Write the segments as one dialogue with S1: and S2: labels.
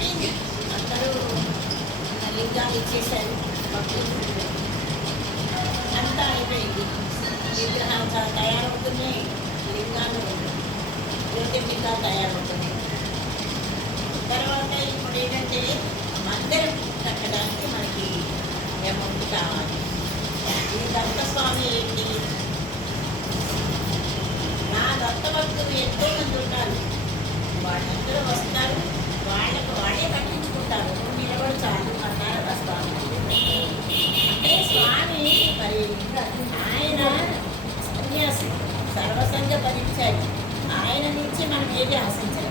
S1: అందరూ లింగాలు ఇచ్చేసారు భక్తులు అంతా అయిపోయింది విగ్రహాలు చాలా తయారవుతున్నాయి లింగాలు జ్యోతిర్లింగాలు తయారవుతున్నాయి తర్వాత ఇప్పుడు ఏంటంటే మందిరం కట్టడానికి మనకి అమౌంట్ కావాలి ఈ దత్తస్వామి ఏంటి నా దత్తభక్తులు ఎంతో మంది ఉన్నారు వాళ్ళందరూ వస్తారు. వాళ్ళకు వాళ్ళే పట్టించుకుంటారు నువ్వు నిలబడి చాలు అన్నారు స్వామి అంటే స్వామి మరి ఆయన సన్యాసి సర్వసంగ భరించాడు ఆయన నుంచి మనం ఏది ఆశించాలి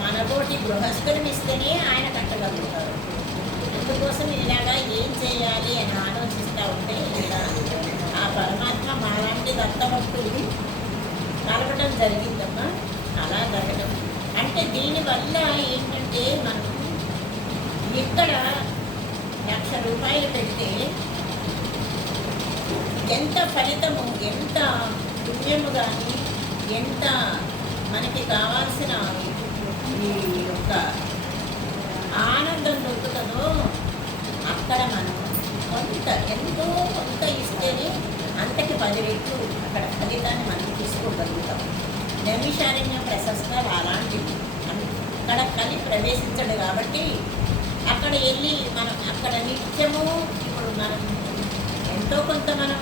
S1: మనతోటి గృహస్థులం ఇస్తేనే ఆయన కట్టగలుగుతారు అందుకోసం ఇలాగా ఏం చేయాలి అని ఆలోచిస్తూ ఉంటే ఇలా ఆ పరమాత్మ మాలాంటి దత్తభక్తులు కలపడం జరిగిందమ్మా. అలా జరగడం అంటే దీనివల్ల ఏంటంటే మనం ఇక్కడ లక్ష రూపాయలు పెడితే ఎంత ఫలితము ఎంత పుణ్యము కానీ ఎంత మనకి కావాల్సిన ఈ యొక్క ఆనందం దొరుకుతుందో అక్కడ మనం కొంత ఎంతో కొంత ఇస్తేనే అంతకి పది రెట్లు అక్కడ నైమిషారణ్య ప్రశస్త అలాంటివి అక్కడ కలి ప్రవేశించడు కాబట్టి అక్కడ వెళ్ళి మనం అక్కడ నిత్యము ఇప్పుడు మనం ఎంతో కొంత మనం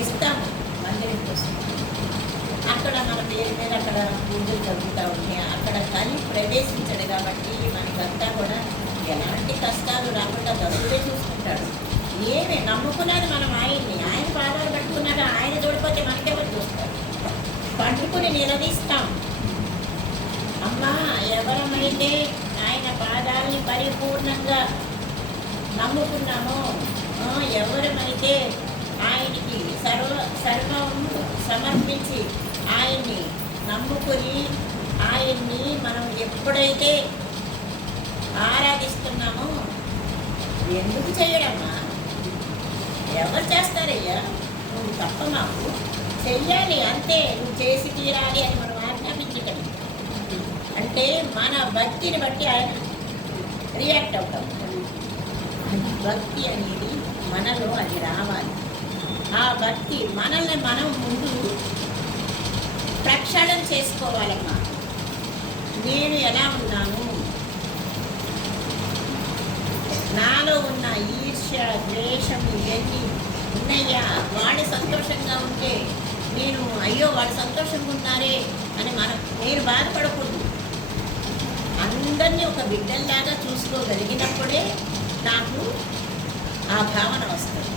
S1: ఇస్తాము మందిరం కోసం. అక్కడ మన పేరు మీద అక్కడ పూజలు జరుగుతూ ఉంటాయి అక్కడ కలి ప్రవేశించడు కాబట్టి మనకంతా కూడా ఎలాంటి కష్టాలు రాకుండా దశలే చూసుకుంటాడు. ఏమి నమ్ముకున్నది మనం ఆయన్ని. ఆయన పాదాలు పట్టుకున్నాక ఆయన చూడిపోతే మనకే చూస్తారు? చూస్తాడు నిలదీస్తాం. అమ్మా ఎవరమైతే ఆయన పాదాలని పరిపూర్ణంగా నమ్ముకున్నామో ఎవరమైతే ఆయనకి సర్వ సర్వం సమర్పించి ఆయన్ని నమ్ముకుని ఆయన్ని మనం ఎప్పుడైతే ఆరాధిస్తున్నామో ఎందుకు చేయడమ్మా ఎవరు చేస్తారయ్యా? నువ్వు తప్ప మాకు చెయ్యాలి అంతే. నువ్వు చేసి తీరాలి అని మనం ఆజ్ఞాపించటం. అంటే మన భక్తిని బట్టి ఆయన రియాక్ట్ అవుతాం. భక్తి అనేది మనలో అది రావాలి. ఆ భక్తి మనల్ని మనం ముందు ప్రక్షాళన చేసుకోవాలమ్మా. నేను ఎలా ఉన్నాను? నాలో ఉన్న ఈర్ష్య ద్వేషం ఇవన్నీ ఉన్నాయా? వాడి సంతోషంగా ఉంటే నేను అయ్యో వాళ్ళు సంతోషంగా ఉన్నారే అని మనం నేను బాధపడకూడదు. అందరినీ ఒక బిడ్డల్లాగా చూసుకోగలిగినప్పుడే నాకు ఆ భావన వస్తుంది.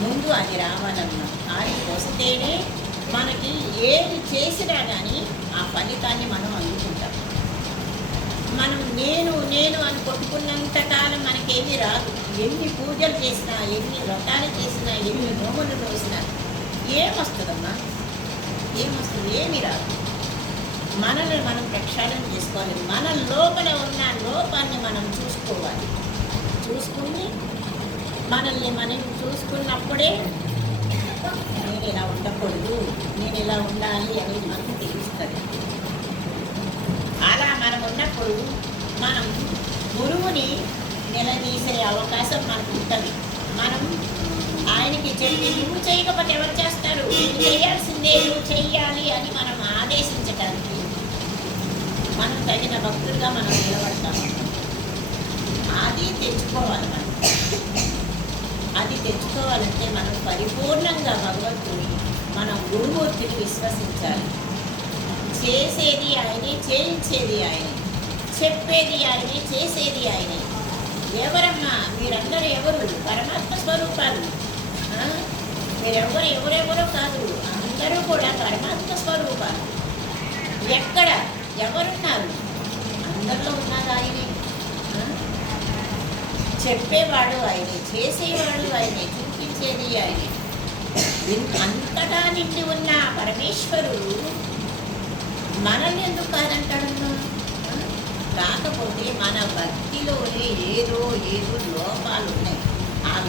S1: ముందు అది రావాలన్నా అది వస్తేనే మనకి ఏది చేసినా కానీ ఆ ఫలితాన్ని మనం అందుకుంటాం. మనం నేను నేను అని కొట్టుకున్నంత కాలం మనకేమీ రాదు. ఎన్ని పూజలు చేసినా ఎన్ని వ్రతాలు చేసినా ఎన్ని నోములు నోసినా ఏమొస్తుందమ్మా? ఏమొస్తుంది? ఏమి రాదు. మనల్ని మనం ప్రక్షాళన చేసుకోవాలి. మన లోపల ఉన్న లోపాన్ని మనం చూసుకోవాలి. చూసుకుని మనల్ని మనం చూసుకున్నప్పుడే నేను ఇలా ఉండకూడదు నేను ఇలా ఉండాలి అనేది మనకు తెలుస్తుంది. అలా మనం ఉన్నప్పుడు మనం గురువుని నిలదీసే అవకాశం మనకు ఉంటుంది. మనం ఆయనకి చెప్పి నువ్వు చేయకపోతే ఎవరు చేస్తారు? నువ్వు చేయాల్సిందే నువ్వు చెయ్యాలి అని మనం ఆదేశించడానికి మనం తగిన భక్తులుగా మనం నిలబడతాం. అది తెచ్చుకోవాలి మనం. అది తెచ్చుకోవాలంటే మనం పరిపూర్ణంగా భగవంతుని మనం గురుమూర్తిని విశ్వసించాలి. చేసేది ఆయనే చేయించేది ఆయనే. చెప్పేది ఆయనే చేసేది ఆయనే. ఎవరమ్మా? మీరందరూ ఎవరు? పరమాత్మ స్వరూపాలు. మీరెవరు ఎవరెవరో కాదు. అందరూ కూడా పరమాత్మ స్వరూపాలు ఎక్కడ ఎవరున్నారు? అందరిలో ఉన్నారు ఆయనే? చెప్పేవాడు ఆయనే చేసేవాడు ఆయనే చూపించేది ఆయనే. అంతటా నిండి ఉన్న పరమేశ్వరుడు మనల్ని ఎందుకు కాదంటాడు కాకపోతే మన భక్తిలోనే ఏదో ఏదో లోపాలు ఉన్నాయి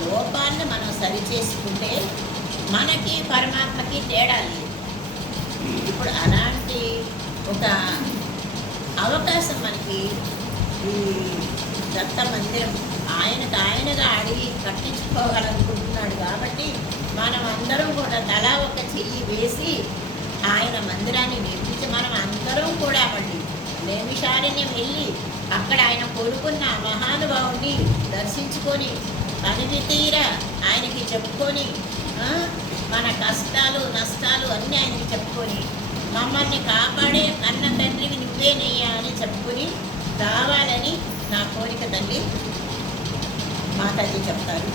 S1: లోపాన్ని మనం సరిచేసుకుంటే మనకి పరమాత్మకి తేడా లేదు. ఇప్పుడు అలాంటి ఒక అవకాశం మనకి ఈ దత్త మందిరం ఆయనకు ఆయనగా అడిగి కట్టించుకోవాలనుకుంటున్నాడు కాబట్టి మనం అందరం కూడా తలా ఒక చెయ్యి వేసి ఆయన మందిరాన్ని నిర్మించి మనం అందరం కూడా మళ్ళీ నేమిషారణ్యం వెళ్ళి అక్కడ ఆయన కొనుక్కున్న మహానుభావుని దర్శించుకొని తనివి తీరా ఆయనకి చెప్పుకొని మన కష్టాలు నష్టాలు అన్నీ ఆయనకి చెప్పుకొని మమ్మల్ని కాపాడే అన్న తండ్రివి నువ్వేనయ్యా అని చెప్పుకొని రావాలని నా కోరిక తల్లి మాతాజీ చెప్తారు.